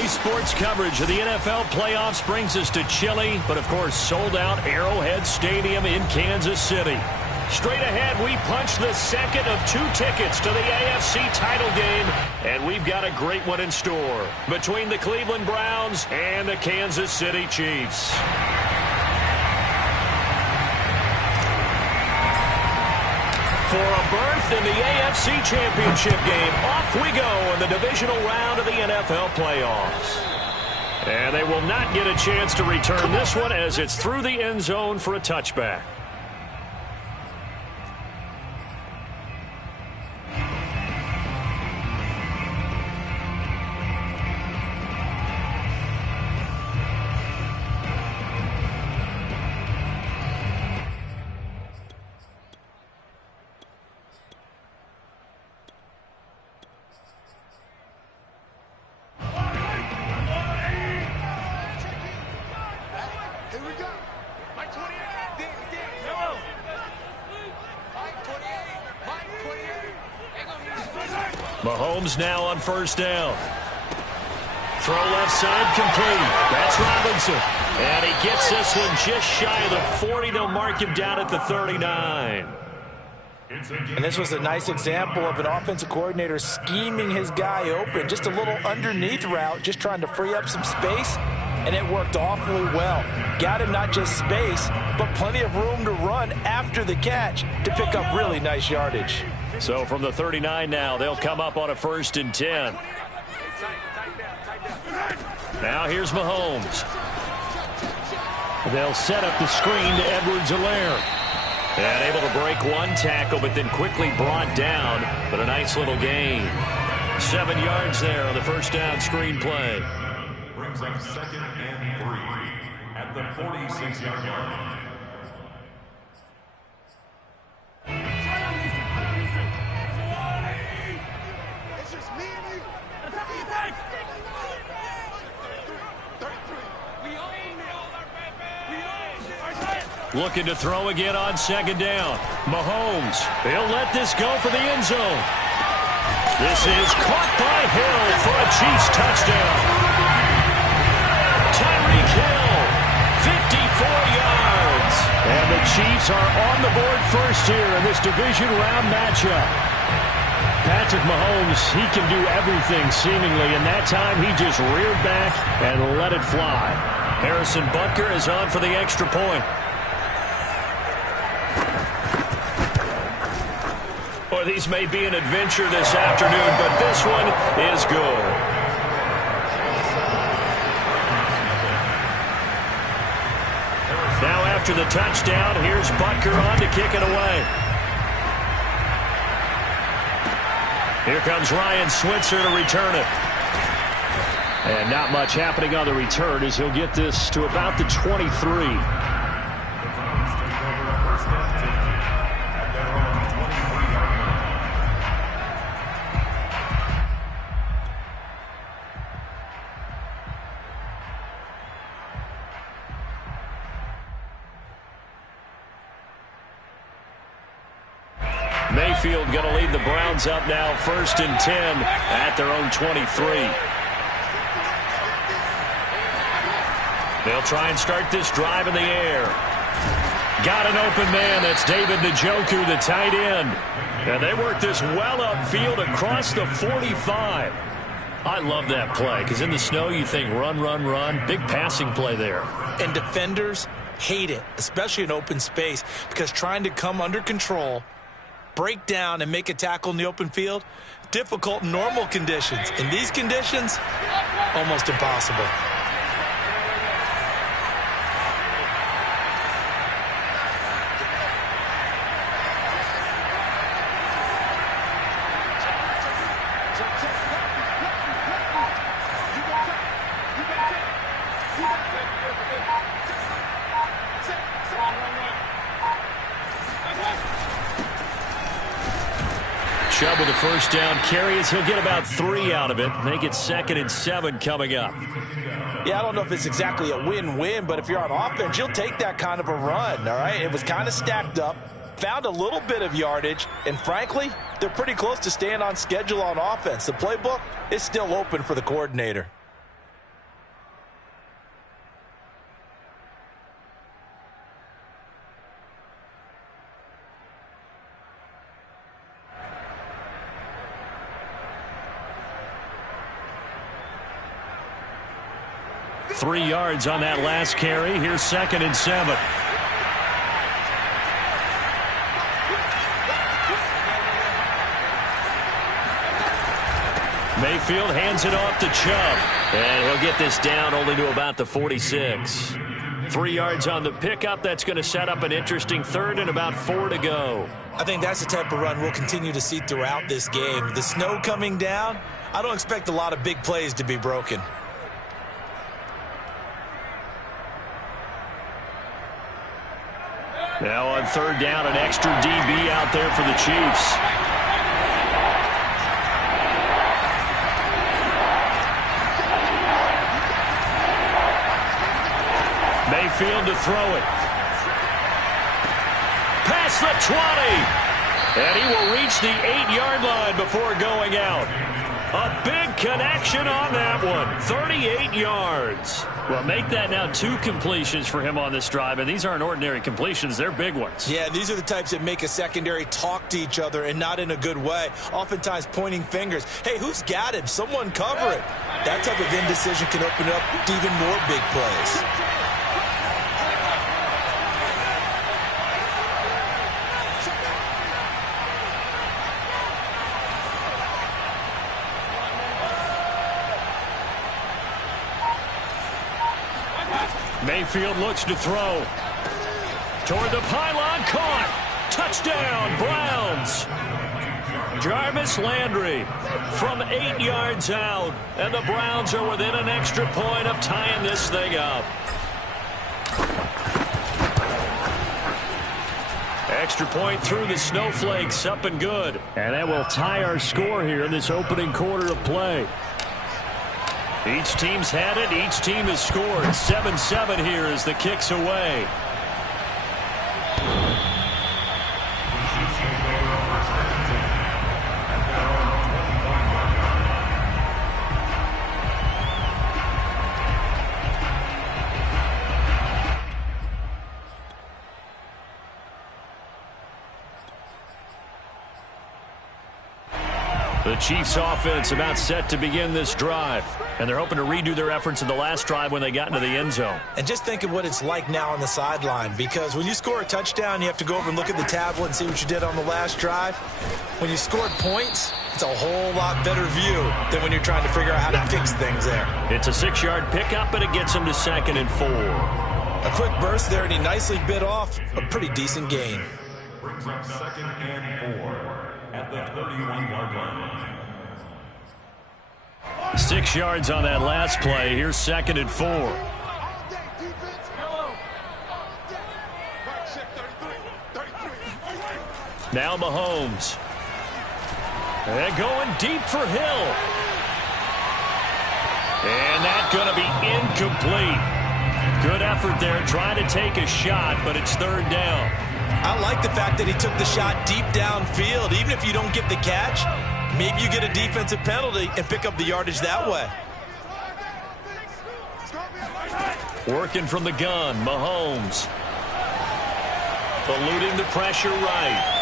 Today's sports coverage of the NFL playoffs brings us to chilly, but of course sold-out Arrowhead Stadium in Kansas City. Straight ahead, we punch the second of 2 tickets to the AFC title game, and we've got a great one in store between the Cleveland Browns and the Kansas City Chiefs. For a berth in the AFC Championship game, off we go in the divisional round of the NFL playoffs. And they will not get a chance to return this one as it's through the end zone for a touchback. Mahomes now on first down. Throw left side complete. That's Robinson. And he gets this one just shy of the 40. They'll mark him down at the 39. And this was a nice example of an offensive coordinator scheming his guy open. Just a little underneath route, just trying to free up some space. And it worked awfully well. Got him not just space, but plenty of room to run after the catch to pick up really nice yardage. So from the 39 now, they'll come up on a 1st and 10. Now here's Mahomes. They'll set up the screen to Edwards-Helaire. And able to break one tackle, but then quickly brought down. But a nice little gain. 7 yards there on the first down screen play. Brings up 2nd and 3 at the 46-yard line. Looking to throw again on 2nd down. Mahomes, he'll let this go for the end zone. This is caught by Hill for a Chiefs touchdown. Tyreek Hill, 54 yards. And the Chiefs are on the board first here in this division round matchup. Patrick Mahomes, he can do everything seemingly, and that time he just reared back and let it fly. Harrison Butker is on for the extra point. Well, these may be an adventure this afternoon, but this one is good. Now after the touchdown, here's Butker on to kick it away. Here comes Ryan Switzer to return it. And not much happening on the return as he'll get this to about the 23. Mayfield going to lead the Browns up now 1st and 10 at their own 23. They'll try and start this drive in the air. Got an open man. That's David Njoku, the tight end. And they work this well upfield across the 45. I love that play because in the snow you think run, run, run. Big passing play there. And defenders hate it, especially in open space, because trying to come under control, break down and make a tackle in the open field, difficult in normal conditions. In these conditions, almost impossible. Chubb with a first down carry as he'll get about 3 out of it. Make it 2nd and 7 coming up. Yeah, I don't know if it's exactly a win-win, but if you're on offense, you'll take that kind of a run, all right? It was kind of stacked up, found a little bit of yardage, and frankly, they're pretty close to staying on schedule on offense. The playbook is still open for the coordinator. 3 yards on that last carry. Here's 2nd and 7. Mayfield hands it off to Chubb. And he'll get this down only to about the 46. 3 yards on the pickup. That's going to set up an interesting 3rd and about 4 to go. I think that's the type of run we'll continue to see throughout this game. The snow coming down, I don't expect a lot of big plays to be broken. Now on 3rd down, an extra DB out there for the Chiefs. Mayfield to throw it. Past the 20. And he will reach the 8-yard line before going out. A big connection on that one. 38 yards. Well, make that now 2 completions for him on this drive. And these aren't ordinary completions. They're big ones. Yeah, these are the types that make a secondary talk to each other and not in a good way. Oftentimes pointing fingers. Hey, who's got him? Someone cover it. That type of indecision can open up to even more big plays. Mayfield looks to throw. Toward the pylon, caught. Touchdown, Browns. Jarvis Landry from 8 yards out. And the Browns are within an extra point of tying this thing up. Extra point through the snowflakes, up and good. And that will tie our score here in this opening quarter of play. Each team's had it. Each team has scored. 7-7 here as the kick's away. The Chiefs offense about set to begin this drive. And they're hoping to redo their efforts in the last drive when they got into the end zone. And just think of what it's like now on the sideline, because when you score a touchdown, you have to go over and look at the tablet and see what you did on the last drive. When you scored points, it's a whole lot better view than when you're trying to figure out how to fix things there. It's a 6-yard pickup, and it gets them to 2nd and 4. A quick burst there, and he nicely bit off a pretty decent gain. Brings up 2nd and 4 at the 31-yard line. 6 yards on that last play. Here's 2nd and 4. Now Mahomes. And going deep for Hill. And that's going to be incomplete. Good effort there trying to take a shot, but it's 3rd down. I like the fact that he took the shot deep downfield. Even if you don't get the catch, maybe you get a defensive penalty and pick up the yardage that way. Working from the gun, Mahomes. Eluding the pressure right.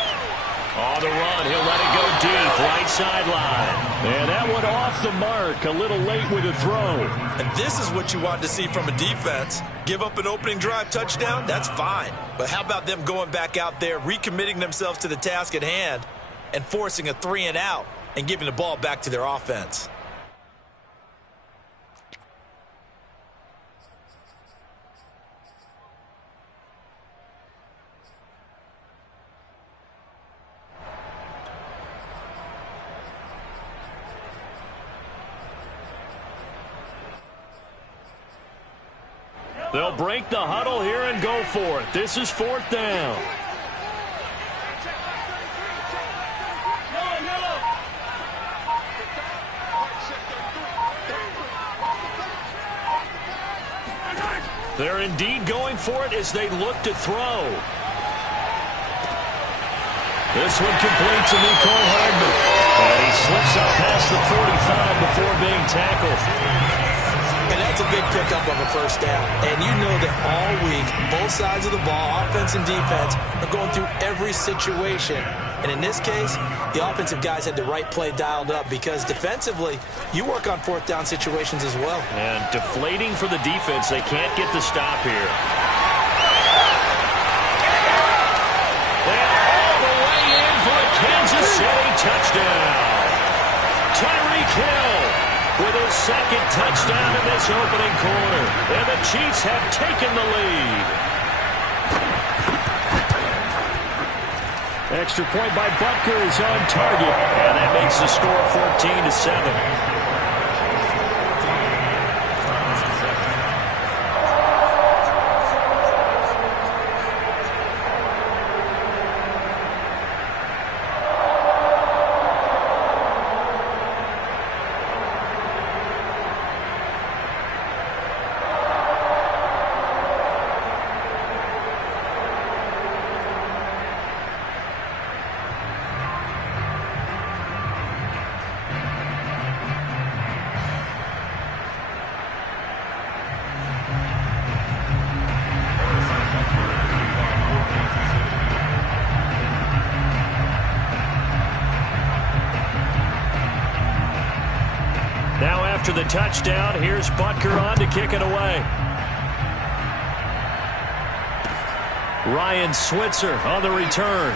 On the run, he'll let it go deep, right sideline. And that one off the mark, a little late with a throw. And this is what you want to see from a defense. Give up an opening drive touchdown, that's fine. But how about them going back out there, recommitting themselves to the task at hand, and forcing a 3-and-out and giving the ball back to their offense? They'll break the huddle here and go for it. This is 4th down. They're indeed going for it as they look to throw. This one completes to Nicole Hardman. And he slips up past the 45 before being tackled. And that's a big pickup of a 1st down. And you know that all week, both both sides of the ball, offense and defense, are going through every situation. And in this case, the offensive guys had the right play dialed up because defensively, you work on fourth down situations as well. And deflating for the defense. They can't get the stop here. And all the way in for a Kansas City touchdown. Tyreek Hill with his second touchdown in this opening quarter. And the Chiefs have taken the lead. Extra point by Butker is on target. And that makes the score 14-7. Now after the touchdown, here's Butker on to kick it away. Ryan Switzer on the return.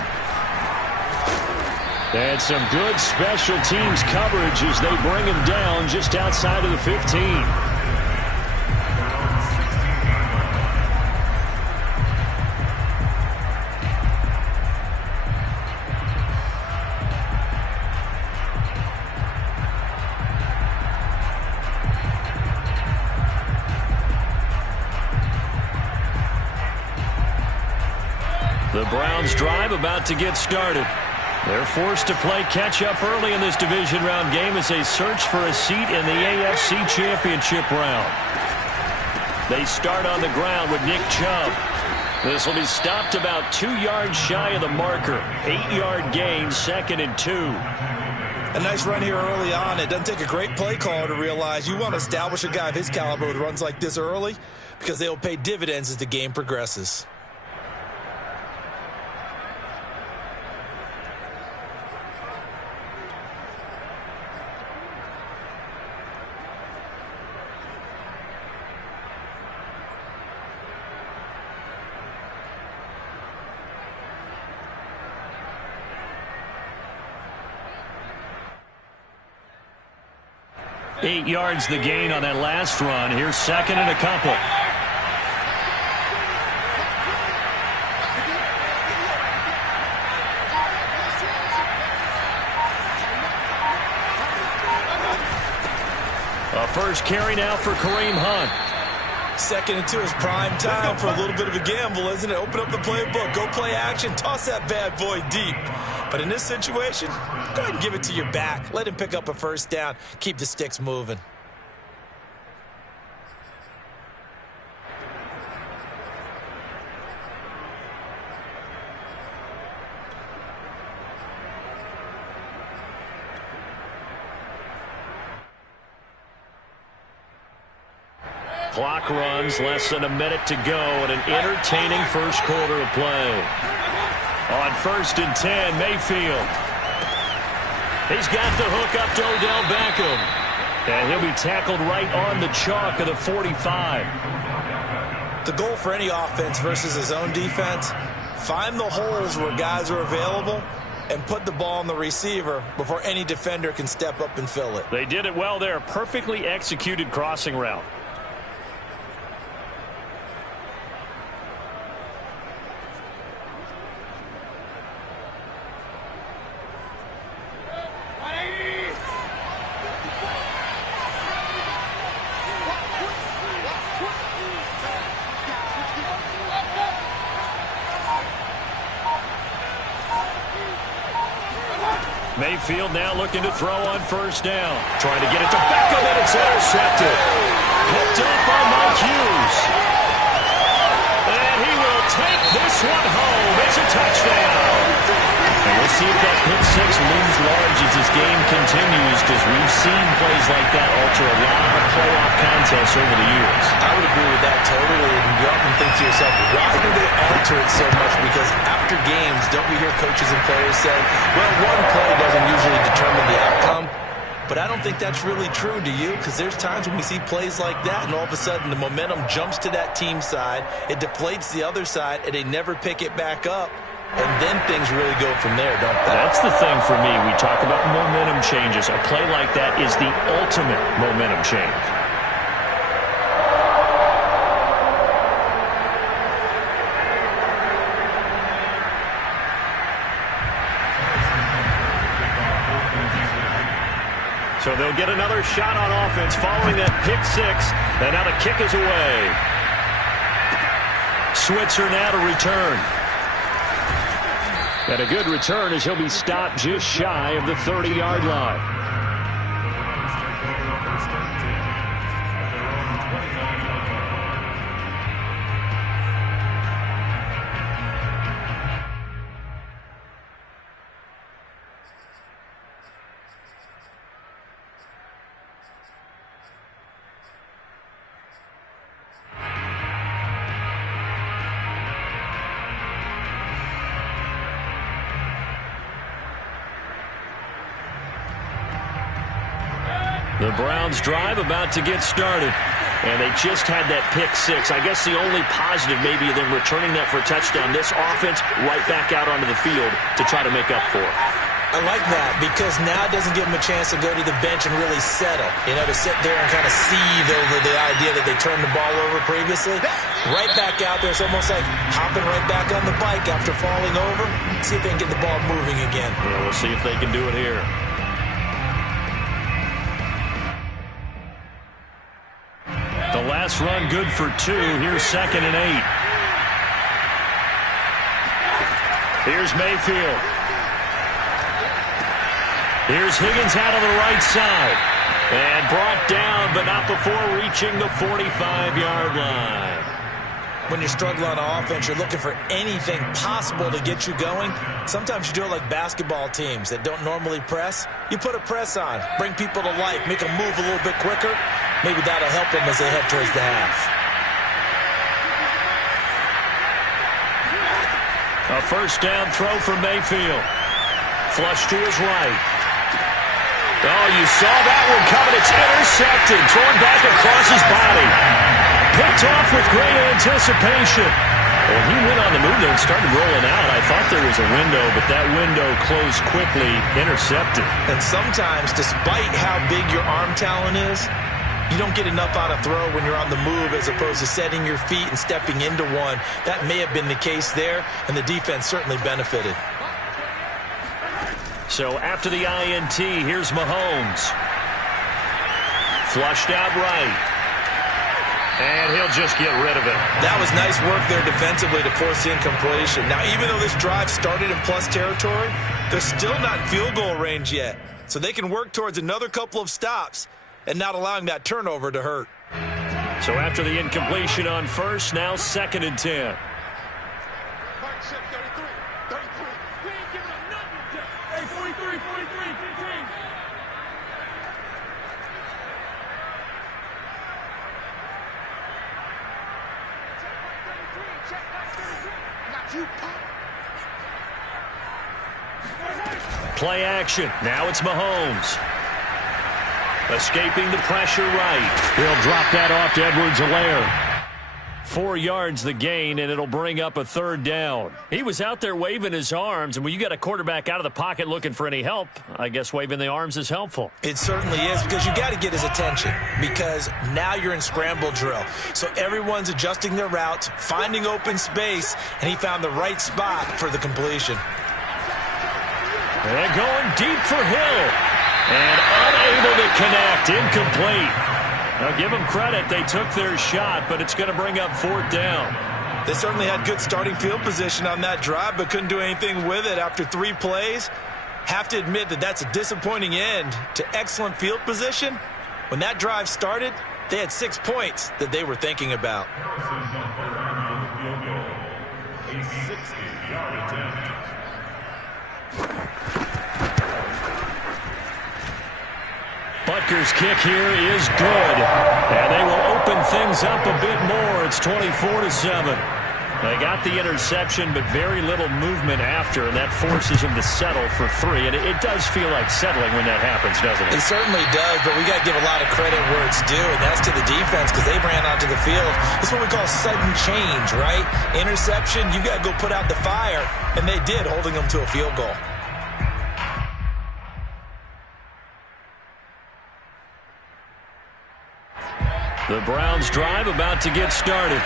And some good special teams coverage as they bring him down just outside of the 15. The Browns drive about to get started. They're forced to play catch-up early in this division round game as they search for a seat in the AFC Championship round. They start on the ground with Nick Chubb. This will be stopped about 2 yards shy of the marker. 8-yard gain, 2nd and 2. A nice run here early on. It doesn't take a great play caller to realize you want to establish a guy of his caliber with runs like this early because they will pay dividends as the game progresses. Eight yards the gain on that last run. Here's 2nd and a couple. A first carry now for Kareem Hunt. 2nd and 2 is prime time for a little bit of a gamble, isn't it? Open up the playbook, go play action, toss that bad boy deep. But in this situation, go ahead and give it to your back. Let him pick up a first down. Keep the sticks moving. Clock runs, less than a minute to go, and an entertaining first quarter of play. On 1st and 10, Mayfield. He's got the hook up to Odell Beckham. And he'll be tackled right on the chalk of the 45. The goal for any offense versus his own defense, find the holes where guys are available and put the ball on the receiver before any defender can step up and fill it. They did it well there. Perfectly executed crossing route. Mayfield now looking to throw on 1st down. Trying to get it to Beckham, and it's intercepted. Picked up by Mike Hughes. And he will take this one home. It's a touchdown. And we'll see if that pick six looms large as this game continues, because we've seen plays like that alter a lot of playoff contests over the years. I would agree with that totally. And you often think to yourself, why do to it so much because after games, don't we hear coaches and players say, well, one play doesn't usually determine the outcome? But I don't think that's really true, do you? Because there's times when we see plays like that, and all of a sudden the momentum jumps to that team side, it deflates the other side, and they never pick it back up. And then things really go from there, don't they? That's the thing for me. We talk about momentum changes. A play like that is the ultimate momentum change. So they'll get another shot on offense following that pick six. And now the kick is away. Switzer now to return. And a good return as he'll be stopped just shy of the 30-yard line. The Browns drive about to get started. And they just had that pick six. I guess the only positive maybe of them returning that for a touchdown. This offense right back out onto the field to try to make up for it. I like that because now it doesn't give them a chance to go to the bench and really settle. You know, to sit there and kind of seethe over the idea that they turned the ball over previously. Right back out there. It's almost like hopping right back on the bike after falling over. See if they can get the ball moving again. Well, we'll see if they can do it here. The last run good for 2. Here's 2nd and 8. Here's Mayfield. Here's Higgins out on the right side. And brought down, but not before reaching the 45-yard line. When you're struggling on offense, you're looking for anything possible to get you going. Sometimes you do it like basketball teams that don't normally press. You put a press on, bring people to life, make them move a little bit quicker. Maybe that'll help them as they head towards the half. A first down throw for Mayfield. Flush to his right. Oh, you saw that one coming. It's intercepted. Thrown back across his body. Picked off with great anticipation. Well, he went on the move there and started rolling out. I thought there was a window, but that window closed quickly. Intercepted. And sometimes, despite how big your arm talent is, you don't get enough on a throw when you're on the move as opposed to setting your feet and stepping into one. That may have been the case there, and the defense certainly benefited. So after the INT, here's Mahomes. Flushed out right. And he'll just get rid of it. That was nice work there defensively to force the incompletion. Now, even though this drive started in plus territory, they're still not in field goal range yet. So they can work towards another couple of stops and not allowing that turnover to hurt. So after the incompletion on first, now 2nd and 10. Play action. Now it's Mahomes. Escaping the pressure right. He'll drop that off to Edwards-Helaire. 4 yards the gain, and it'll bring up a 3rd down. He was out there waving his arms, and when you got a quarterback out of the pocket looking for any help, I guess waving the arms is helpful. It certainly is, because you got to get his attention, because now you're in scramble drill. So everyone's adjusting their routes, finding open space, and he found the right spot for the completion. And going deep for Hill. And unable to connect. Incomplete. Now give them credit. They took their shot, but it's going to bring up 4th down. They certainly had good starting field position on that drive, but couldn't do anything with it after 3 plays. Have to admit that that's a disappointing end to excellent field position. When that drive started, they had 6 points that they were thinking about. A 60-yard attempt. Butker's kick here is good. And they will open things up a bit more. It's 24-7. They got the interception, but very little movement after, and that forces him to settle for 3. And it does feel like settling when that happens, doesn't it? It certainly does, but we got to give a lot of credit where it's due, and that's to the defense because they ran onto the field. It's what we call sudden change, right? Interception, you got to go put out the fire, and they did, holding them to a field goal. The Browns drive about to get started.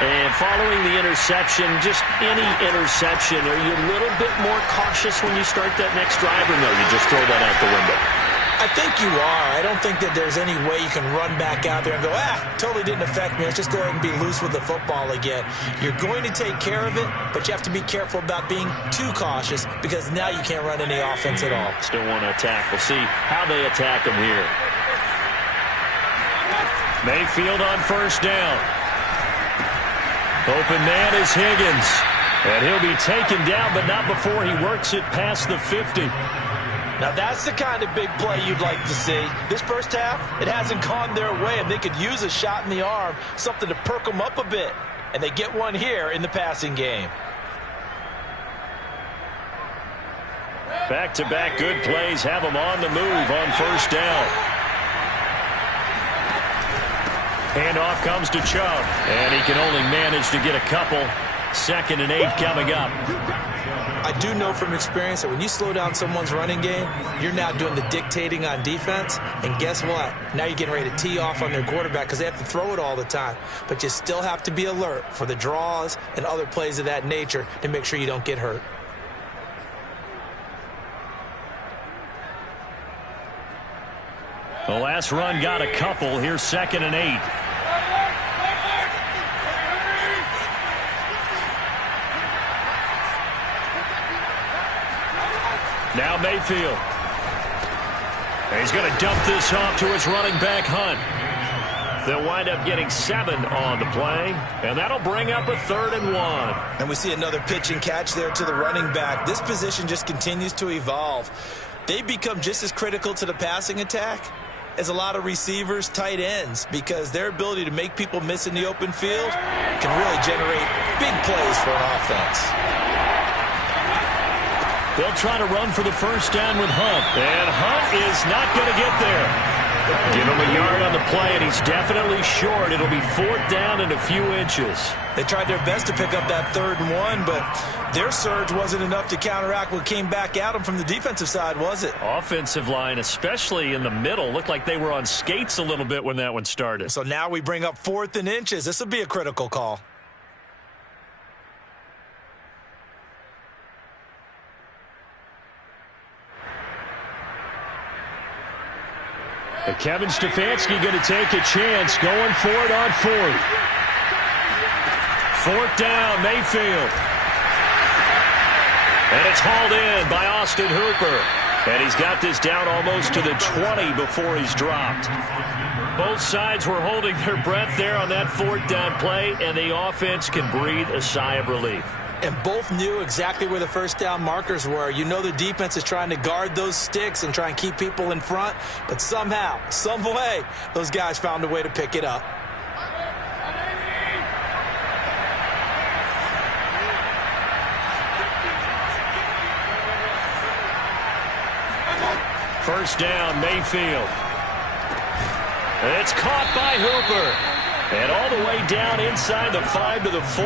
And following the interception, just any interception, are you a little bit more cautious when you start that next drive, or no, you just throw that out the window? I think you are. I don't think that there's any way you can run back out there and go, totally didn't affect me. Let's just go ahead and be loose with the football again. You're going to take care of it, but you have to be careful about being too cautious because now you can't run any offense at all. Still want to attack. We'll see how they attack them here. Mayfield on first down. Open man is Higgins. And he'll be taken down, but not before he works it past the 50. Now that's the kind of big play you'd like to see. This first half, it hasn't gone their way, and they could use a shot in the arm, something to perk them up a bit. And they get one here in the passing game. Back-to-back good plays have them on the move on first down. Handoff comes to Chubb, and he can only manage to get a couple. 2nd and 8 coming up. I do know from experience that when you slow down someone's running game, you're now doing the dictating on defense, and guess what? Now you're getting ready to tee off on their quarterback because they have to throw it all the time. But you still have to be alert for the draws and other plays of that nature to make sure you don't get hurt. The last run got a couple. Here's 2nd and 8. Now Mayfield. He's going to dump this off to his running back, Hunt. They'll wind up getting 7 on the play, and that'll bring up a 3rd and 1. And we see another pitch and catch there to the running back. This position just continues to evolve. They become just as critical to the passing attack as a lot of receivers, tight ends, because their ability to make people miss in the open field can really generate big plays for an offense. They'll try to run for the first down with Hunt, and Hunt is not going to get there. Give him a yard on the play, and he's definitely short. It'll be 4th down and a few inches. They tried their best to pick up that 3rd and 1, but their surge wasn't enough to counteract what came back at them from the defensive side, was it? Offensive line, especially in the middle, looked like they were on skates a little bit when that one started. So now we bring up 4th and inches. This will be a critical call. Kevin Stefanski going to take a chance, going for it on 4th. 4th down, Mayfield. And it's hauled in by Austin Hooper. And he's got this down almost to the 20 before he's dropped. Both sides were holding their breath there on that 4th down play, and the offense can breathe a sigh of relief. And both knew exactly where the first down markers were. You know the defense is trying to guard those sticks and try and keep people in front, but somehow, some way, those guys found a way to pick it up. First down, Mayfield. It's caught by Hooper. And all the way down inside the 5 to the 4.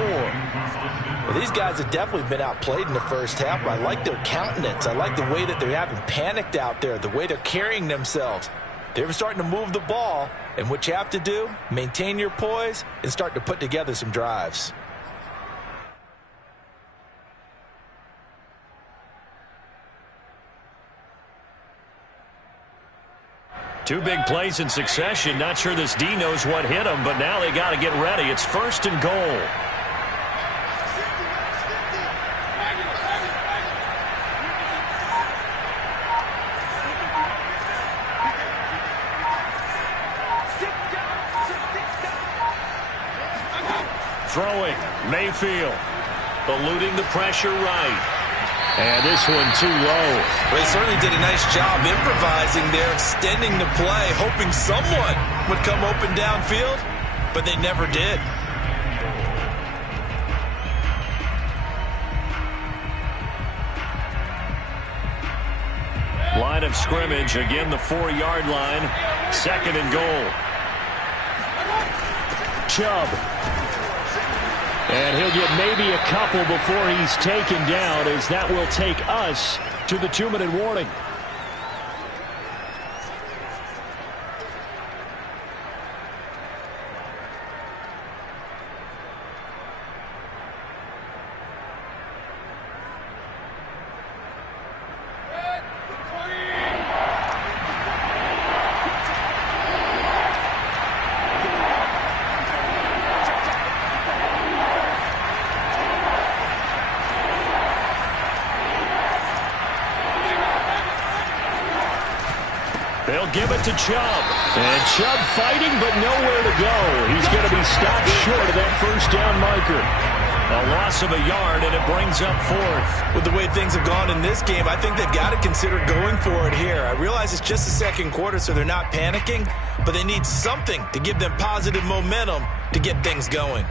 Well, these guys have definitely been outplayed in the first half, but I like their countenance. I like the way that they're having panicked out there, the way they're carrying themselves. They're starting to move the ball, and what you have to do, maintain your poise and start to put together some drives. Two big plays in succession. Not sure this D knows what hit him, but now they got to get ready. It's 1st and goal. Throwing, Mayfield, eluding the pressure right. And this one too low. Well, they certainly did a nice job improvising there, extending the play, hoping someone would come open downfield, but they never did. line of scrimmage. Again, the 4-yard line. 2nd and goal. Chubb. And he'll get maybe a couple before he's taken down, as that will take us to the 2-minute warning. They'll give it to Chubb. And Chubb fighting, but nowhere to go. He's going to be stopped short of that first down marker. A loss of a yard, and it brings up 4th. With the way things have gone in this game, I think they've got to consider going for it here. I realize it's just the 2nd quarter, so they're not panicking, but they need something to give them positive momentum to get things going.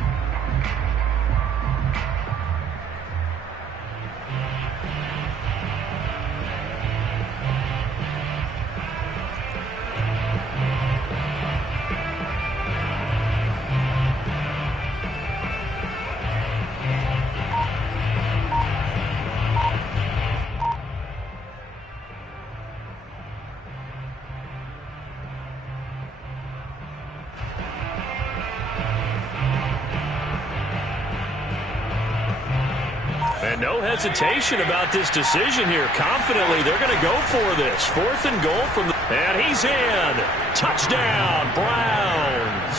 And no hesitation about this decision here. Confidently, they're going to go for this. 4th and goal from the... And he's in. Touchdown, Browns.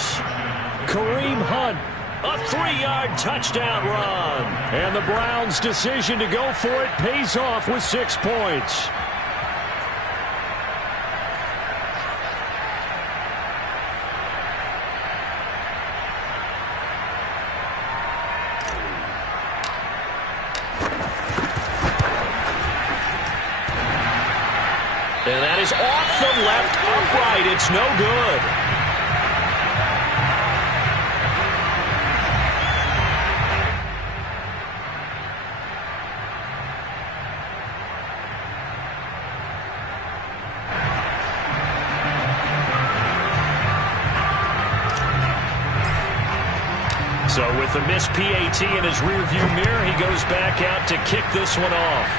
Kareem Hunt, a 3-yard touchdown run. And the Browns' decision to go for it pays off with 6 points. And that is off the left upright. It's no good. So with the missed PAT in his rearview mirror, he goes back out to kick this one off.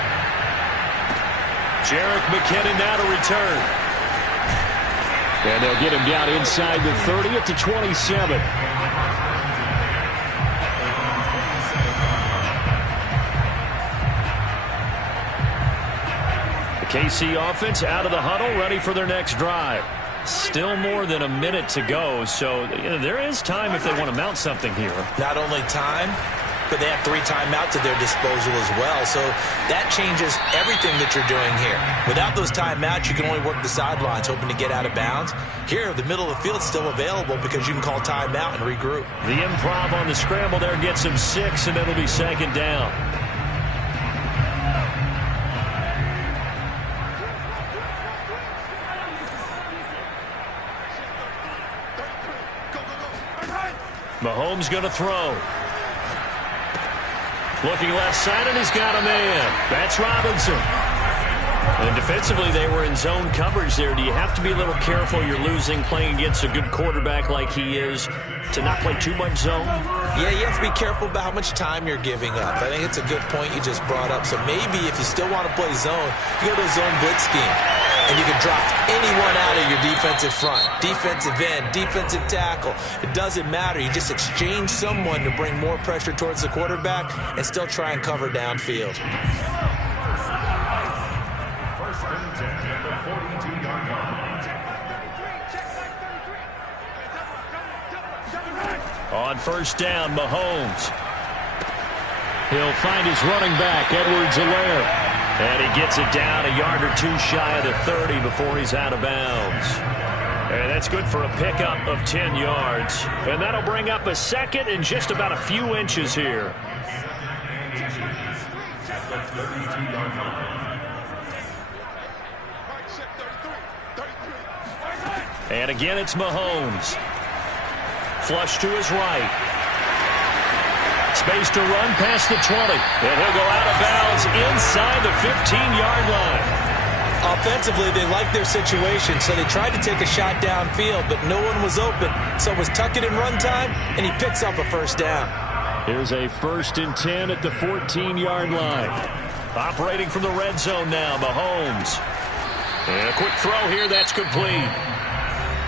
Jerick McKinnon now to return. And they'll get him down inside the 30 at the 27. The KC offense out of the huddle, ready for their next drive. Still more than a minute to go, so there is time if they want to mount something here. Not only time, but they have 3 timeouts at their disposal as well. So that changes everything that you're doing here. Without those timeouts, you can only work the sidelines, hoping to get out of bounds. Here, the middle of the field is still available because you can call timeout and regroup. The improv on the scramble there gets him 6, and it'll be 2nd down. Mahomes going to throw. Looking left side, and he's got a man. That's Robinson. And defensively, they were in zone coverage there. Do you have to be a little careful? You're losing playing against a good quarterback like he is to not play too much zone? Yeah, you have to be careful about how much time you're giving up. I think it's a good point you just brought up. So maybe if you still want to play zone, you go to a zone blitz scheme. And you can drop anyone out of your defensive front. Defensive end, defensive tackle. It doesn't matter. You just exchange someone to bring more pressure towards the quarterback and still try and cover downfield. First and 10 at the 42-yard line. On first down, Mahomes. He'll find his running back, Edwards-Helaire. And he gets it down a yard or 2 shy of the 30 before he's out of bounds. And that's good for a pickup of 10 yards. And that'll bring up a 2nd and just about a few inches here. And again, it's Mahomes. Flush to his right. Space to run past the 20. And he'll go out of bounds inside the 15-yard line. Offensively, they liked their situation, so they tried to take a shot downfield, but no one was open. So it was tuck it and run time, and he picks up a first down. Here's a 1st and 10 at the 14-yard line. Operating from the red zone now, Mahomes. And a quick throw here, that's complete.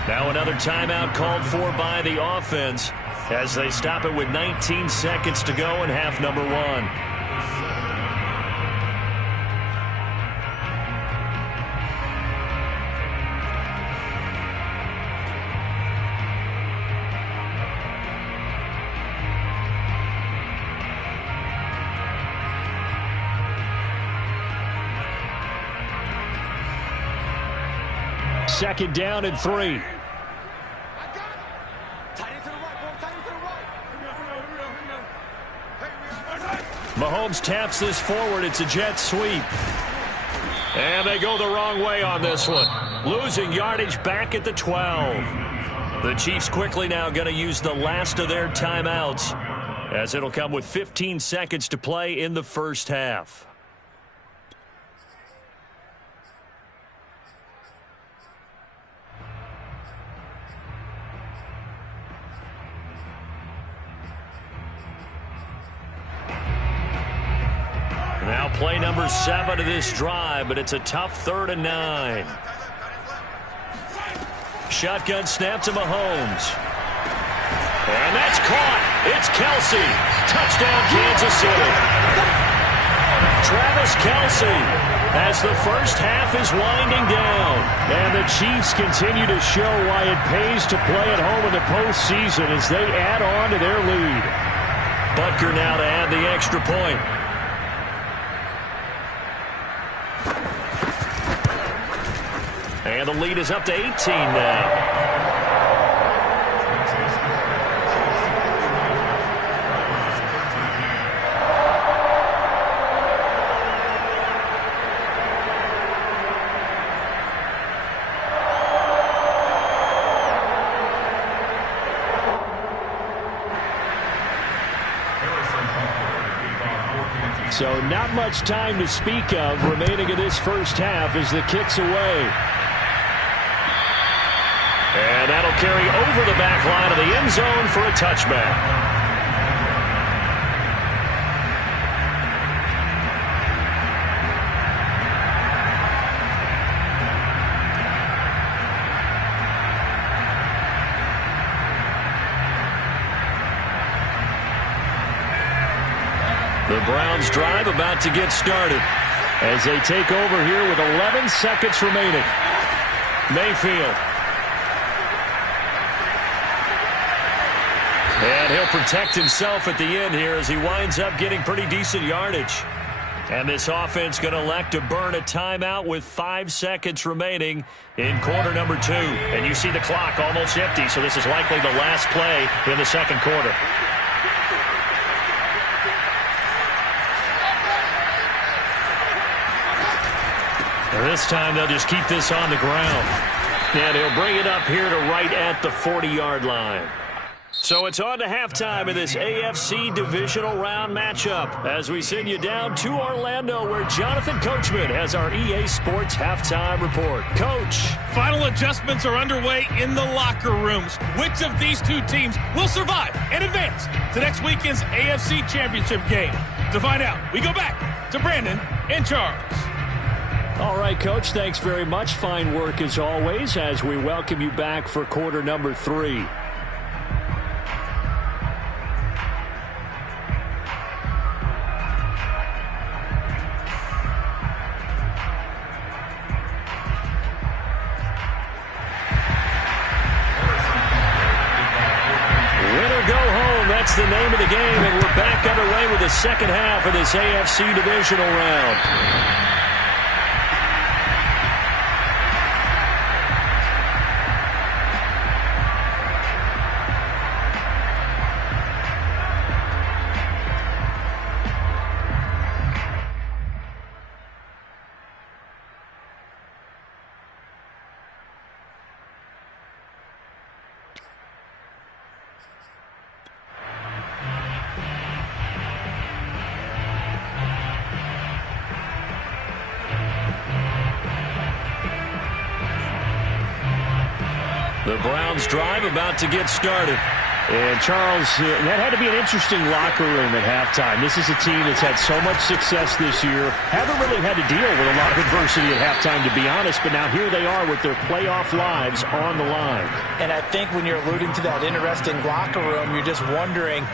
Now another timeout called for by the offense as they stop it with 19 seconds to go in half number 1. Second down and 3. Mahomes taps this forward. It's a jet sweep. And they go the wrong way on this one. Losing yardage back at the 12. The Chiefs quickly now going to use the last of their timeouts, as it'll come with 15 seconds to play in the first half. Now play number 7 of this drive, but it's a tough 3rd and 9. Shotgun snap to Mahomes. And that's caught. It's Kelsey. Touchdown, Kansas City. Travis Kelsey as the first half is winding down. And the Chiefs continue to show why it pays to play at home in the postseason as they add on to their lead. Butker now to add the extra point. And the lead is up to 18 now. So not much time to speak of remaining in this first half as the kick's away. And that'll carry over the back line of the end zone for a touchback. The Browns drive about to get started as they take over here with 11 seconds remaining. Mayfield. And he'll protect himself at the end here as he winds up getting pretty decent yardage. And this offense going to elect to burn a timeout with 5 seconds remaining in quarter number 2. And you see the clock almost empty, so this is likely the last play in the second quarter. And this time they'll just keep this on the ground. And he'll bring it up here to right at the 40-yard line. So it's on to halftime in this AFC divisional round matchup as we send you down to Orlando where Jonathan Coachman has our EA Sports halftime report. Coach. Final adjustments are underway in the locker rooms. Which of these two teams will survive and advance to next weekend's AFC Championship game? To find out, we go back to Brandon and Charles. All right, Coach, thanks very much. Fine work as always as we welcome you back for quarter number 3. That's the name of the game, and we're back underway with the second half of this AFC divisional round. The Browns drive about to get started. And, Charles, that had to be an interesting locker room at halftime. This is a team that's had so much success this year. Haven't really had to deal with a lot of adversity at halftime, to be honest. But now here they are with their playoff lives on the line. And I think when you're alluding to that interesting locker room, you're just wondering,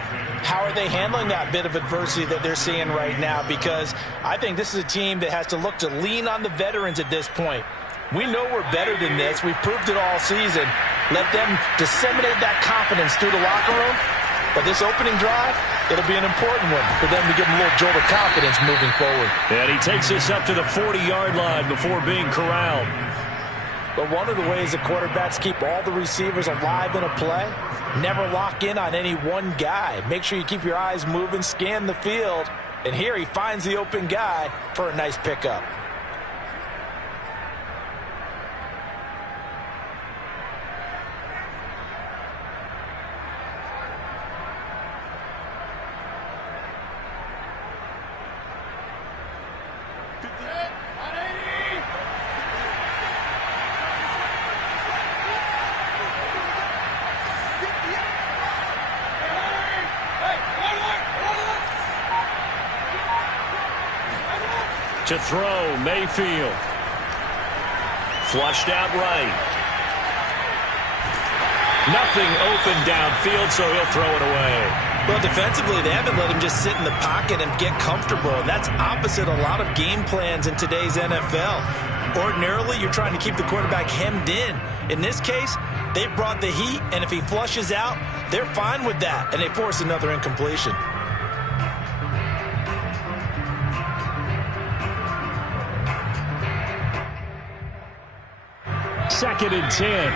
how are they handling that bit of adversity that they're seeing right now? Because I think this is a team that has to look to lean on the veterans at this point. We know we're better than this. We've proved it all season. Let them disseminate that confidence through the locker room. But this opening drive, it'll be an important one for them to give them a little jolt of confidence moving forward. And he takes us up to the 40-yard line before being corralled. But one of the ways the quarterbacks keep all the receivers alive in a play, never lock in on any one guy. Make sure you keep your eyes moving, scan the field. And here he finds the open guy for a nice pickup. To throw, Mayfield. Flushed out right. Nothing open downfield, so he'll throw it away. Well, defensively, they haven't let him just sit in the pocket and get comfortable. And that's opposite a lot of game plans in today's NFL. Ordinarily, you're trying to keep the quarterback hemmed in. In this case, they brought the heat, and if he flushes out, they're fine with that, and they force another incompletion. Second and 10.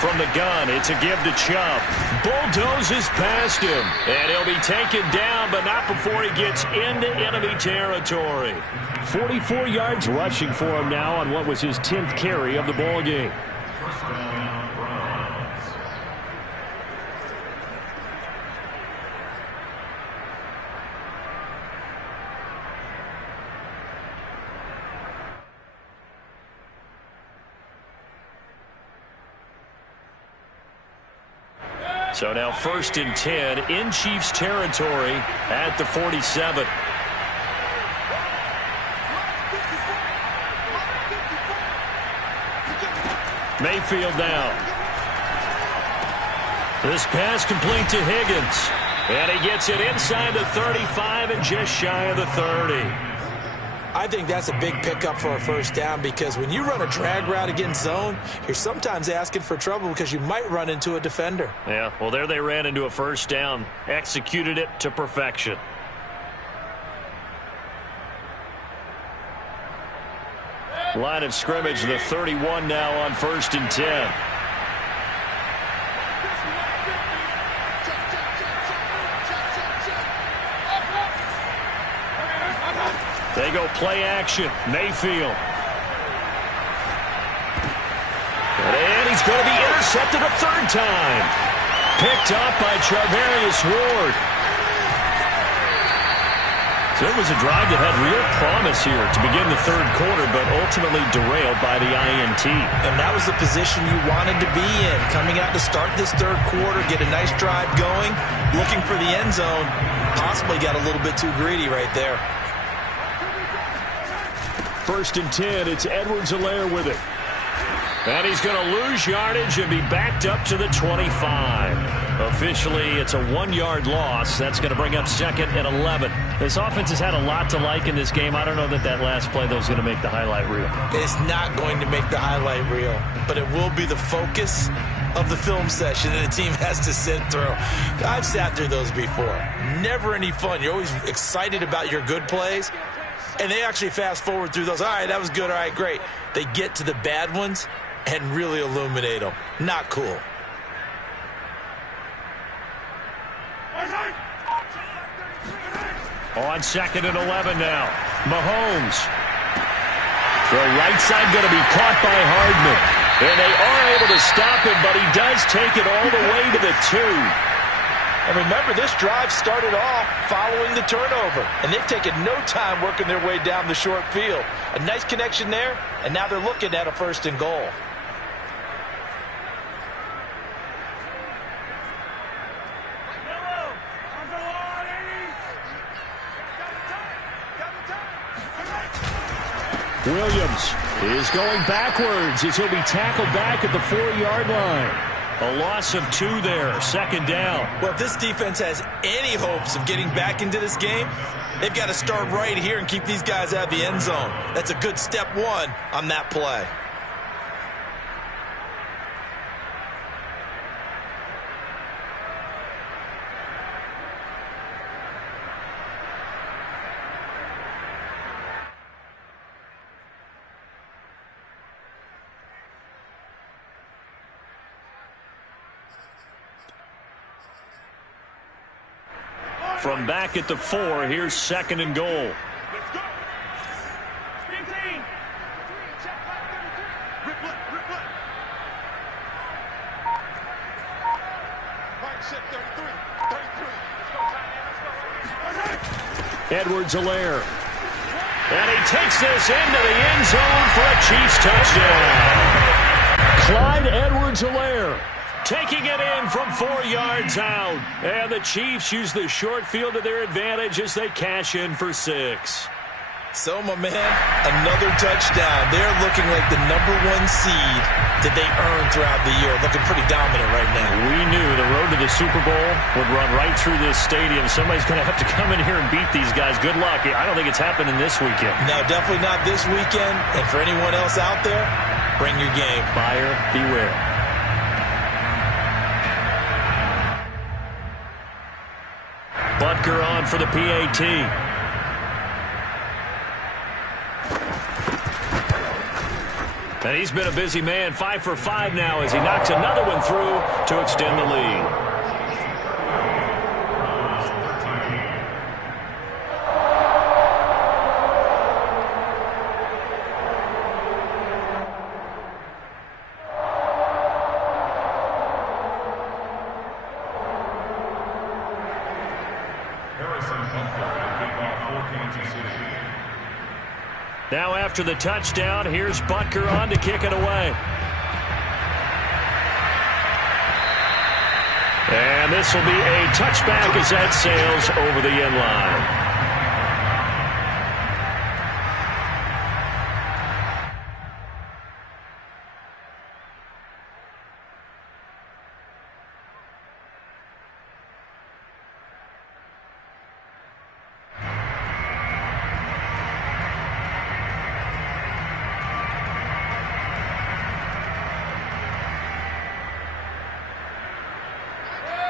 From the gun, it's a give to Chubb. Bulldozes past him. And he'll be taken down, but not before he gets into enemy territory. 44 yards rushing for him now on what was his 10th carry of the ball game. So now 1st and 10 in Chiefs territory at the 47. Mayfield now. This pass complete to Higgins. And he gets it inside the 35 and just shy of the 30. I think that's a big pickup for a first down, because when you run a drag route against zone, you're sometimes asking for trouble because you might run into a defender. Yeah, well, there they ran into a first down. Executed it to perfection. Line of scrimmage, the 31 now on 1st and 10. They go play action. Mayfield. And he's going to be intercepted a 3rd time. Picked up by Charvarius Ward. So it was a drive that had real promise here to begin the 3rd quarter, but ultimately derailed by the INT. And that was the position you wanted to be in. Coming out to start this 3rd quarter, get a nice drive going, looking for the end zone. Possibly got a little bit too greedy right there. 1st and 10, it's Edwards-Helaire with it. And he's going to lose yardage and be backed up to the 25. Officially, it's a 1-yard loss. That's going to bring up 2nd and 11. This offense has had a lot to like in this game. I don't know that that last play, though, is going to make the highlight reel. It's not going to make the highlight reel, but it will be the focus of the film session that the team has to sit through. I've sat through those before. Never any fun. You're always excited about your good plays, and they actually fast forward through those. All right, that was good. All right, great. They get to the bad ones and really illuminate them. Not cool. On 2nd and 11 now. Mahomes. The right side going to be caught by Hardman. And they are able to stop him, but he does take it all the way to the 2. And remember, this drive started off following the turnover, and they've taken no time working their way down the short field. A nice connection there, and now they're looking at a 1st and goal. Williams is going backwards as he'll be tackled back at the 4-yard line. A loss of 2 there, 2nd down. Well, if this defense has any hopes of getting back into this game, they've got to start right here and keep these guys out of the end zone. That's a good step 1 on that play. From back at the 4, here's 2nd and goal. Let's go. Edwards-Helaire. And he takes this into the end zone for a Chiefs touchdown. Clyde Edwards-Helaire taking it in from 4 yards out. And the Chiefs use the short field to their advantage as they cash in for 6. So, my man, another touchdown. They're looking like the #1 seed that they earned throughout the year. Looking pretty dominant right now. We knew the road to the Super Bowl would run right through this stadium. Somebody's going to have to come in here and beat these guys. Good luck. I don't think it's happening this weekend. No, definitely not this weekend. And for anyone else out there, bring your game. Buyer beware. Butker on for the PAT. And he's been a busy man, 5 for 5 now as he knocks another one through to extend the lead. Now after the touchdown, here's Butker on to kick it away. And this will be a touchback as that sails over the end line.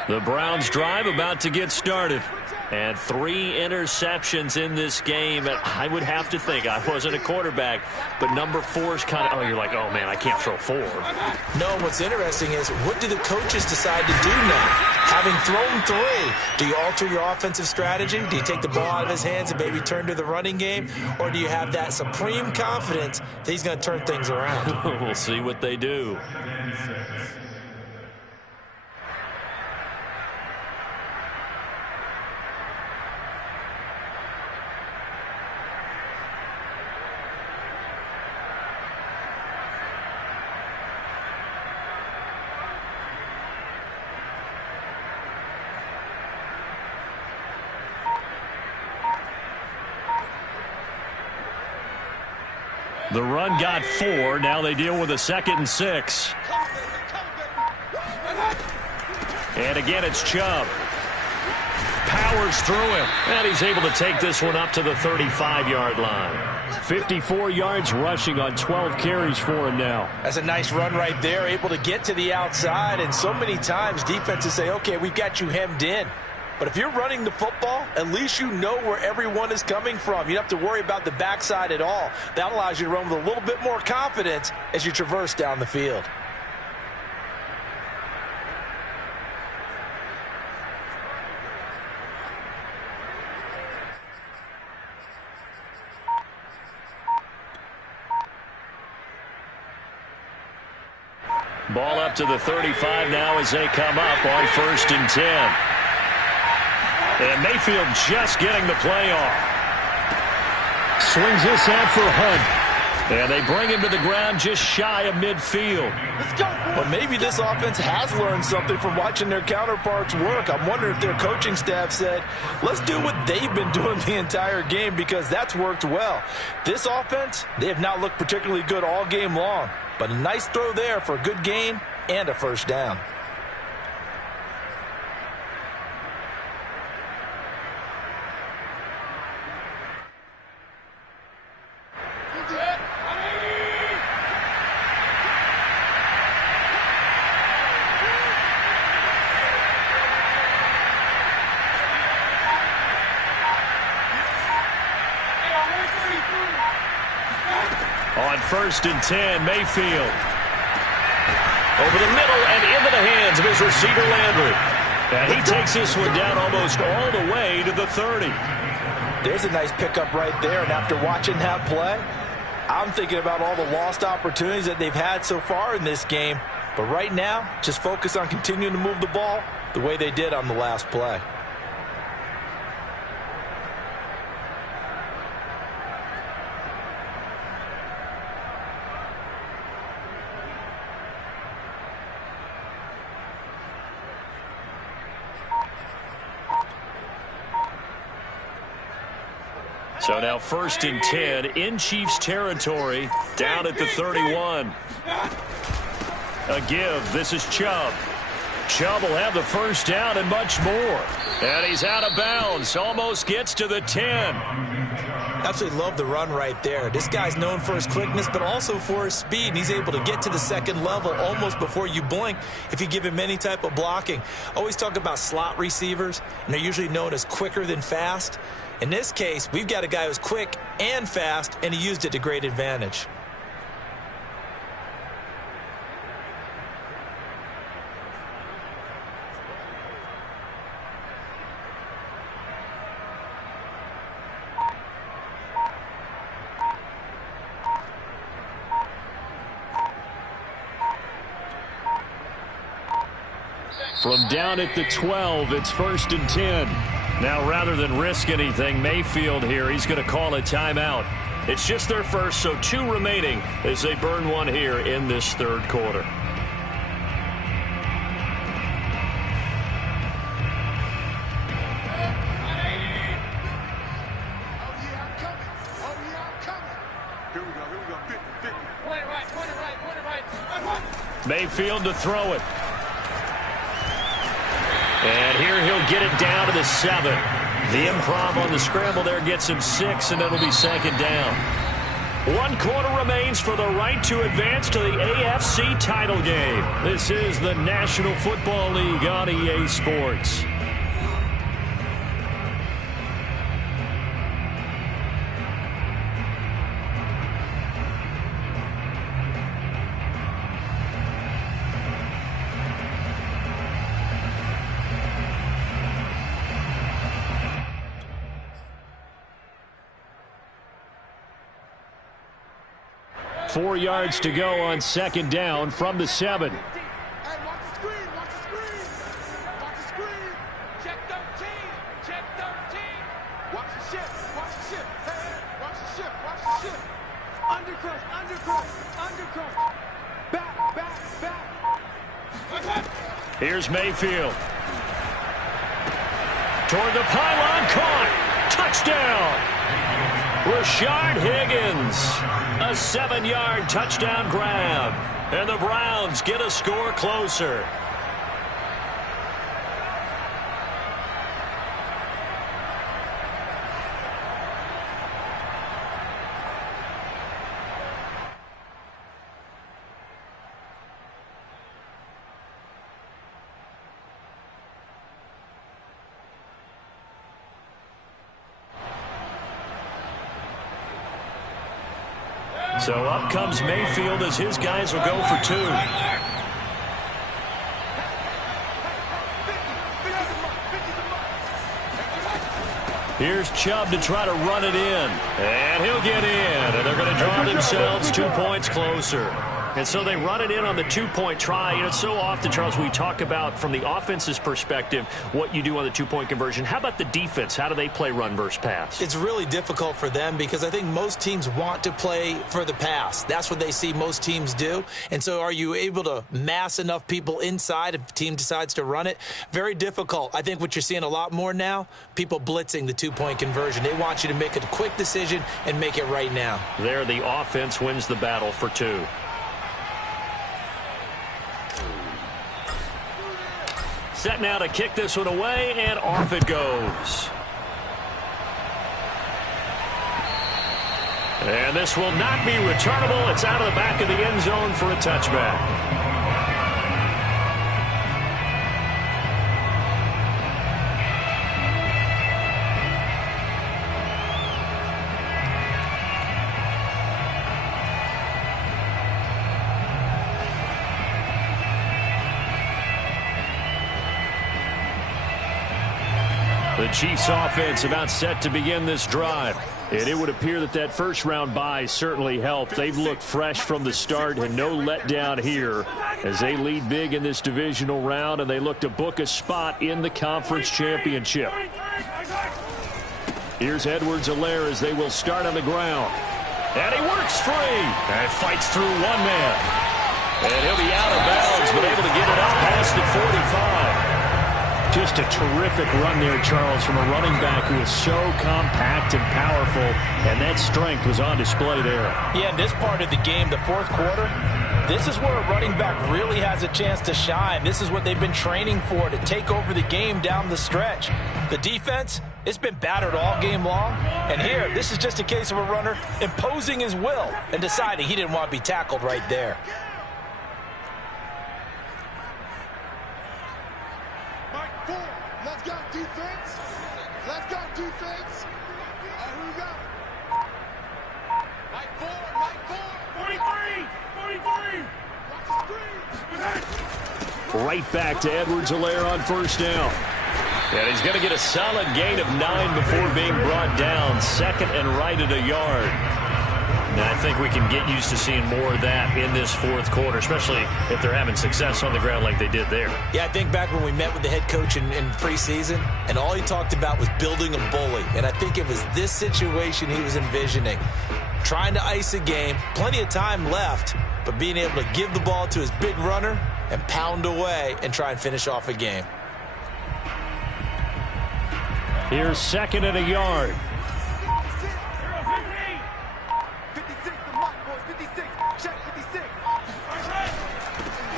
The Browns drive about to get started. And 3 interceptions in this game. And I would have to think, I wasn't a quarterback, but number 4's kind of, you're like, oh, man, I can't throw 4. No, what's interesting is, what do the coaches decide to do now? Having thrown 3, do you alter your offensive strategy? Do you take the ball out of his hands and maybe turn to the running game? Or do you have that supreme confidence that he's going to turn things around? We'll see what they do. The run got 4. Now they deal with a 2nd and 6. And again, it's Chubb. Powers through him. And he's able to take this one up to the 35-yard line. 54 yards rushing on 12 carries for him now. That's a nice run right there. Able to get to the outside. And so many times defenses say, okay, we've got you hemmed in. But if you're running the football, at least you know where everyone is coming from. You don't have to worry about the backside at all. That allows you to run with a little bit more confidence as you traverse down the field. Ball up to the 35 now as they come up on 1st and 10. And Mayfield just getting the play off. Swings this out for Hunt. And they bring him to the ground just shy of midfield. But maybe this offense has learned something from watching their counterparts work. I'm wondering if their coaching staff said, let's do what they've been doing the entire game, because that's worked well. This offense, they have not looked particularly good all game long. But a nice throw there for a good gain and a first down. On 1st and 10, Mayfield. Over the middle and into the hands of his receiver, Landry. And he takes this one down almost all the way to the 30. There's a nice pickup right there, and after watching that play, I'm thinking about all the lost opportunities that they've had so far in this game. But right now, just focus on continuing to move the ball the way they did on the last play. So now 1st and 10 in Chiefs territory, down at the 31. A give. This is Chubb. Chubb will have the first down and much more. And he's out of bounds. Almost gets to the 10. Absolutely love the run right there. This guy's known for his quickness, but also for his speed. And he's able to get to the second level almost before you blink if you give him any type of blocking. Always talk about slot receivers, and they're usually known as quicker than fast. In this case, we've got a guy who's quick and fast, and he used it to great advantage. From down at the 12, it's 1st and 10. Now, rather than risk anything, Mayfield here, he's going to call a timeout. It's just their first, so 2 remaining as they burn one here in this third quarter. Mayfield to throw it. And here he'll get it down to the 7. The improv on the scramble there gets him 6, and it'll be 2nd down. 1 quarter remains for the right to advance to the AFC title game. This is the National Football League on EA Sports. Four yards to go on 2nd down from the 7. Hey, watch the screen, watch the screen. Watch the screen. Check 13. Check 13. Watch the ship, watch the ship. Hey, watch the ship, watch the ship. Undercrush, undercrush, undercrush. Back. Here's Mayfield. Toward the pylon, caught. Touchdown. Rashard Higgins, a 7-yard touchdown grab, and the Browns get a score closer. So up comes Mayfield as his guys will go for 2. Here's Chubb to try to run it in. And he'll get in. And they're going to draw themselves 2 points closer. And so they run it in on the two-point try. And it's so often, Charles, we talk about from the offense's perspective what you do on the two-point conversion. How about the defense? How do they play run versus pass? It's really difficult for them because I think most teams want to play for the pass. That's what they see most teams do. And so are you able to mass enough people inside if the team decides to run it? Very difficult. I think what you're seeing a lot more now, people blitzing the two-point conversion. They want you to make a quick decision and make it right now. There, the offense wins the battle for two. Set now to kick this one away, and off it goes. And this will not be returnable. It's out of the back of the end zone for a touchback. The Chiefs offense about set to begin this drive. And it would appear that that first round bye certainly helped. They've looked fresh from the start and no letdown here as they lead big in this divisional round, and they look to book a spot in the conference championship. Here's Edwards-Helaire as they will start on the ground. And he works free and fights through one man. And he'll be out of bounds, but able to get it out past the 45. Just a terrific run there, Charles, from a running back who is so compact and powerful, and that strength was on display there. Yeah, in this part of the game, the fourth quarter, this is where a running back really has a chance to shine. This is what they've been training for, to take over the game down the stretch. The defense, it's been battered all game long, and here, this is just a case of a runner imposing his will and deciding he didn't want to be tackled right there. Let's go, defense. Let's go, defense. All right, who we got? Mike 4. Right back to Edwards-Helaire on first down. And he's going to get a solid gain of 9 before being brought down. Second and right at a yard. And I think we can get used to seeing more of that in this fourth quarter, especially if they're having success on the ground like they did there. Yeah, I think back when we met with the head coach in preseason, and all he talked about was building a bully. And I think it was this situation he was envisioning. Trying to ice a game, plenty of time left, but being able to give the ball to his big runner and pound away and try and finish off a game. Here's second and a yard.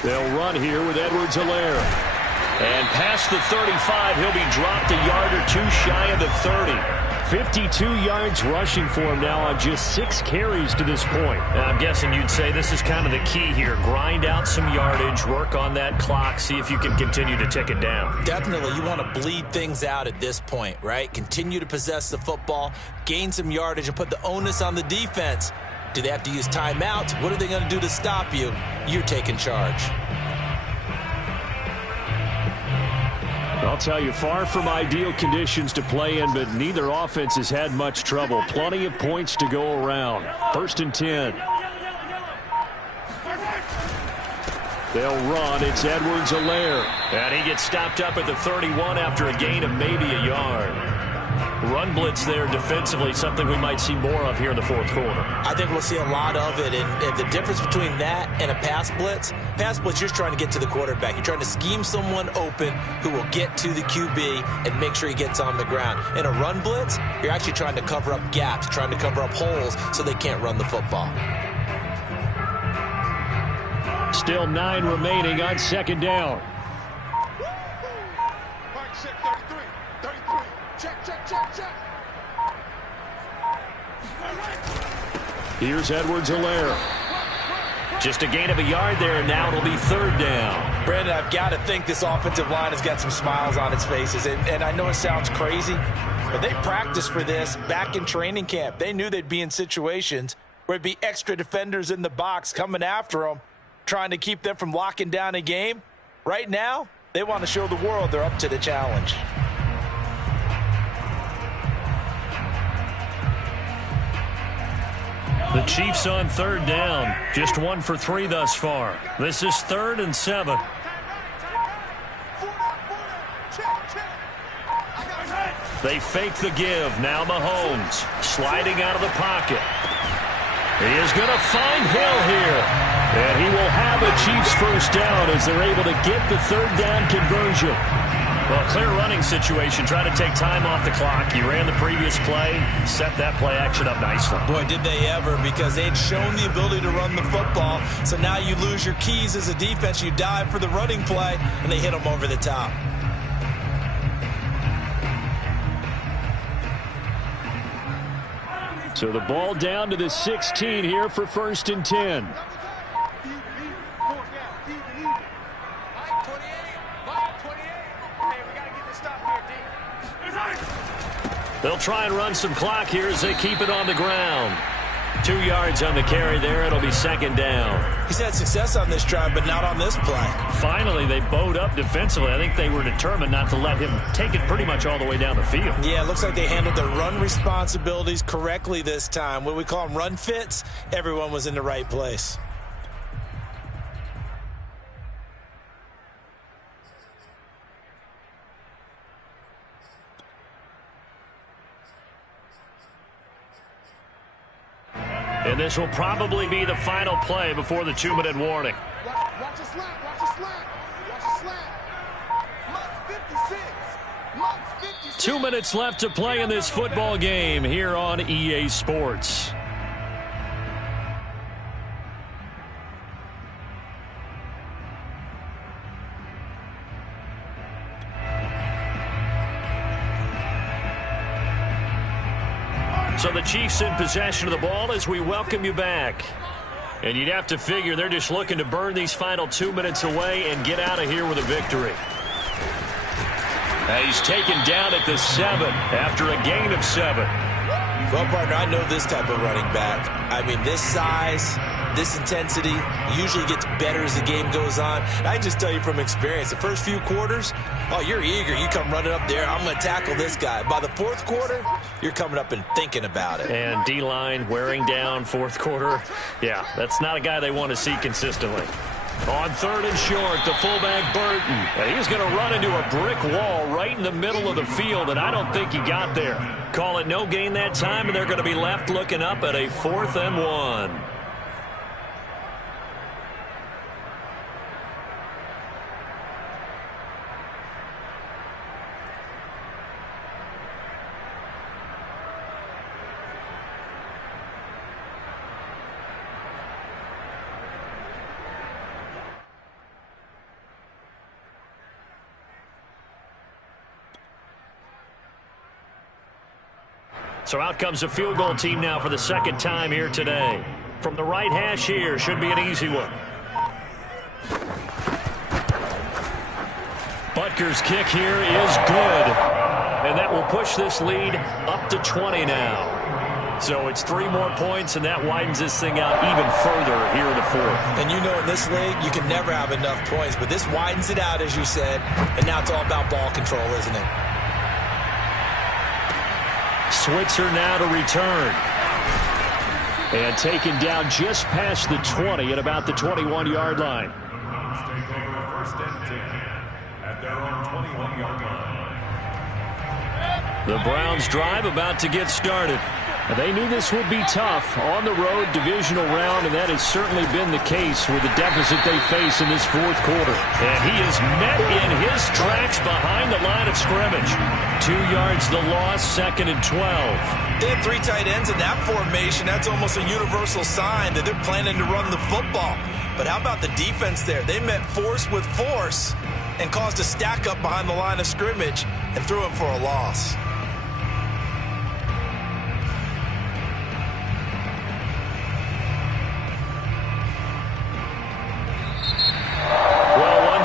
They'll run here with Edwards-Helaire. And past the 35, he'll be dropped a yard or two shy of the 30. 52 yards rushing for him now on just 6 carries to this point. And I'm guessing you'd say this is kind of the key here. Grind out some yardage, work on that clock, see if you can continue to tick it down. Definitely, you want to bleed things out at this point, right? Continue to possess the football, gain some yardage, and put the onus on the defense. Do they have to use timeouts? What are they going to do to stop you? You're taking charge. I'll tell you, far from ideal conditions to play in, but neither offense has had much trouble. Plenty of points to go around. First and 10. They'll run. It's Edwards-Helaire. And he gets stopped up at the 31 after a gain of maybe a yard. Run blitz there defensively, something we might see more of here in the fourth quarter. I think we'll see a lot of it, and the difference between that and a pass blitz, you're just trying to get to the quarterback. You're trying to scheme someone open who will get to the QB and make sure he gets on the ground. In a run blitz, you're actually trying to cover up gaps, trying to cover up holes so they can't run the football. Still 9 remaining on second down. Mike, check 33. 33. Check. Here's Edwards-Helaire. Just a gain of a yard there, and now it'll be third down. Brandon, I've got to think this offensive line has got some smiles on its faces. And I know it sounds crazy, but they practiced for this back in training camp. They knew they'd be in situations where there'd be extra defenders in the box coming after them, trying to keep them from locking down a game. Right now, they want to show the world they're up to the challenge. The Chiefs on third down. Just 1 for 3 thus far. This is 3rd and 7. They fake the give. Now Mahomes sliding out of the pocket. He is going to find Hill here. And he will have a Chiefs first down as they're able to get the third down conversion. Well, clear running situation. Try to take time off the clock. He ran the previous play, set that play action up nicely. Boy, did they ever, because they'd shown the ability to run the football. So now you lose your keys as a defense. You dive for the running play, and they hit them over the top. So the ball down to the 16 here for 1st and 10. They'll try and run some clock here as they keep it on the ground. 2 yards on the carry there. It'll be 2nd down. He's had success on this drive, but not on this play. Finally, they bowed up defensively. I think they were determined not to let him take it pretty much all the way down the field. Yeah, it looks like they handled their run responsibilities correctly this time. What we call them run fits, everyone was in the right place. And this will probably be the final play before the 2-minute warning. Watch the slap, watch the slap, watch the slap. Month 56. Month 56. 2 minutes left to play in this football game here on EA Sports. So the Chiefs in possession of the ball as we welcome you back. And you'd have to figure they're just looking to burn these final 2 minutes away and get out of here with a victory. He's taken down at the 7 after a gain of 7. Well, partner, I know this type of running back. I mean, this size, this intensity usually gets better as the game goes on. And I can just tell you from experience, the first few quarters, oh, you're eager. You come running up there, I'm going to tackle this guy. By the 4th quarter, you're coming up and thinking about it. And D-line wearing down 4th quarter. Yeah, that's not a guy they want to see consistently. On 3rd and short, the fullback Burton. And he's going to run into a brick wall right in the middle of the field, and I don't think he got there. Call it no gain that time, and they're going to be left looking up at a 4th and 1. So out comes a field goal team now for the 2nd time here today. From the right hash here, should be an easy one. Butker's kick here is good. And that will push this lead up to 20 now. So it's 3 more points, and that widens this thing out even further here in the 4th. And you know in this league, you can never have enough points, but this widens it out, as you said, and now it's all about ball control, isn't it? Switzer now to return. And taken down just past the 20 at about the 21-yard line. Take over 1st and 10 at their own 21-yard line. The Browns drive about to get started. They knew this would be tough on the road divisional round, and that has certainly been the case with the deficit they face in this 4th quarter. And he is met in his tracks behind the line of scrimmage. 2 yards the loss, 2nd and 12. They have 3 tight ends in that formation. That's almost a universal sign that they're planning to run the football. But how about the defense there? They met force with force and caused a stack up behind the line of scrimmage and threw him for a loss.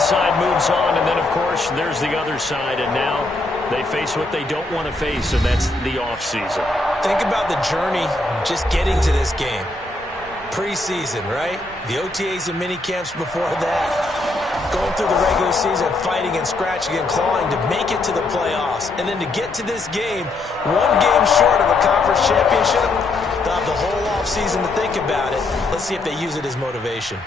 Side moves on, and then, of course, there's the other side, and now they face what they don't want to face, and that's the offseason. Think about the journey just getting to this game. Preseason, right? The OTAs and mini camps before that. Going through the regular season, fighting and scratching and clawing to make it to the playoffs. And then to get to this game, 1 game short of a conference championship, They'll have the whole offseason to think about it. Let's see if they use it as motivation.